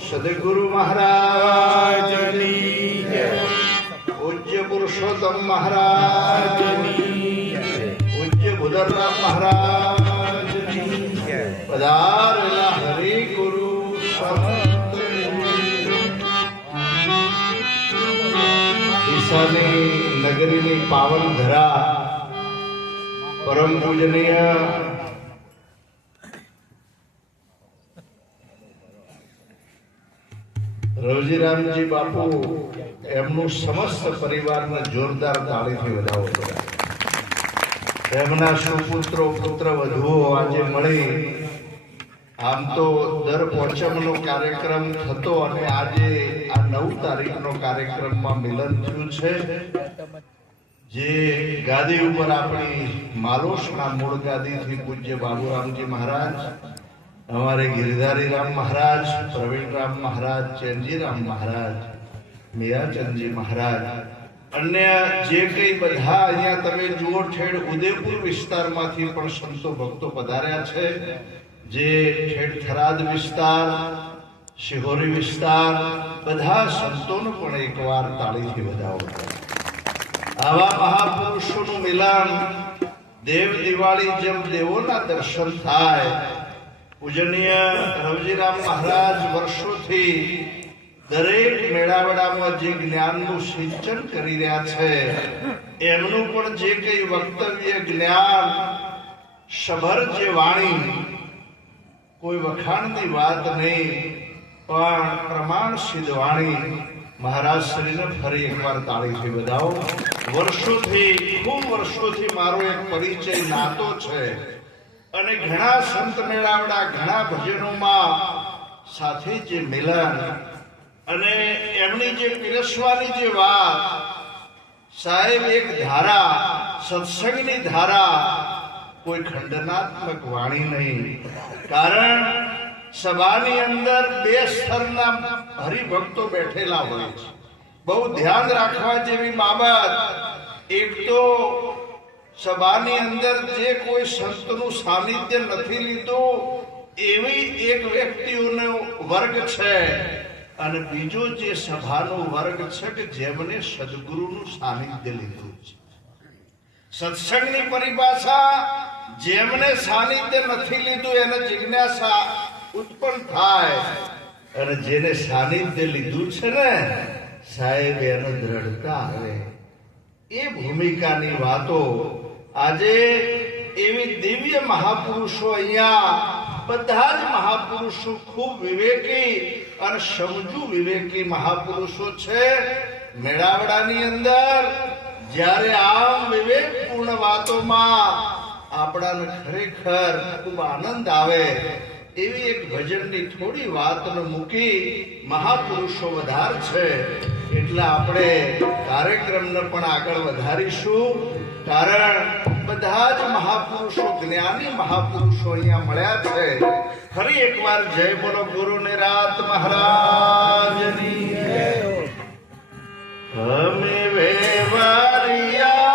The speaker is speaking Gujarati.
સદગુરુ મહારાજની પૂજ્ય પુરુષોત્તમ મહારાજની પૂજ્ય બુધરામ મહારાજની પધારેલા હરિ ગુરુ ઈશાની નગરીની પાવન ધરા પરમ પૂજનીય રવજીરામજી બાપુ, એમનું સમસ્ત પરિવારને જોરદાર તાળીથી વધાવો એમના સુપુત્રો, પુત્ર, વધુઓ આજે મળી. આમ તો દર પોચમનો કાર્યક્રમ થતો અને આજે આ નવ તારીખનો કાર્યક્રમમાં મિલન થયું છે. જે ગાદી ઉપર આપણી માલોશના મૂળ ગાદીથી પૂજ્ય બાબુરામજી મહારાજ અમારે ગિરધારી રામ મહારાજ પ્રવીણ રામ મહારાજ ચેનજી રામ મહારાજ, મિયાચંદજી મહારાજ, અન્ય જે કઈ બધા અહીંયા તમે જુઓ ઠેડ ઉદયપુર વિસ્તારમાંથી પણ સંતો ભક્તો પધાર્યા છે. જે ઠેડ થરાદ વિસ્તાર, શિહોરી વિસ્તાર, બધા સંતોનો પણ એકવાર તાળીથી વધાવો. આવા મહાપુરુષોનું મિલાન દેવ દિવાળી જેમ દેવોના દર્શન થાય પૂજનીય રવજીરામ મહારાજ વર્ષોથી દરેક મેળાવડામાં જે જ્ઞાનનું સિંચન કરી રહ્યા છે, એમનું પણ જે કઈ વક્તવ્ય જ્ઞાન, સભર જે વાણી, કોઈ વખાણની વાત નહીં, પણ પ્રમાણ સિદ્ધ વાણી મહારાજ શ્રીને ફરી એકવાર તાળીથી બધાઓ. વર્ષોથી, ખૂબ વર્ષોથી મારો એક પરિચય નાતો છે. અને ઘણા સંત મેળાવડા, ઘણા ભજનોમાં સાથે જે મિલન અને એમની જે પીરસવાની જે વાત, સાહેબ, એક ધારા, સત્સંગની ધારા કોઈ ખંડનાત્મક વાણી નહીં. કારણ સભાની અંદર બે સ્તરના હરિભક્તો બેઠેલા હોય છે. બહુ ધ્યાન રાખવા જેવી બાબત, એક તો સભાની અંદર જે કોઈ સંતનું સાનિધ્ય નથી લીધું, એવી એક વ્યક્તિઓનો વર્ગ છે. અને બીજો જે સભાનો વર્ગ છે કે જેમને સદગુરુનું સાનિધ્ય લીધું છે. સત્સંગની પરિભાષા જેમને સાનિધ્ય નથી લીધું, એને જિજ્ઞાસા ઉત્પન્ન થાય. અને જેને સાનિધ્ય લીધું છે ને, સાહેબ એને દ્રઢતા આવે. એ ભૂમિકાની વાતો આજે એવી દિવ્ય મહાપુરુષો અહીંયા, બધા જ મહાપુરુષો ખૂબ વિવેકી અને સમજુ વિવેકી મહાપુરુષો છે. મેળાવડાની અંદર જ્યારે આમ વિવેકપૂર્ણ વાતોમાં આપણાને ખરેખર ખૂબ આનંદ આવે, એવી એક ભજનની થોડી વાતને મૂકી મહાપુરુષો વધાર છે. એટલે આપણે કાર્યક્રમને પણ આગળ વધારીશું. કારણ બધા જ મહાપુરુષો, જ્ઞાની મહાપુરુષો અહીંયા મળ્યા છે ફરી એકવાર જય બોલો ગુરુ નિરાત મહારાજની અમે વેવારિયા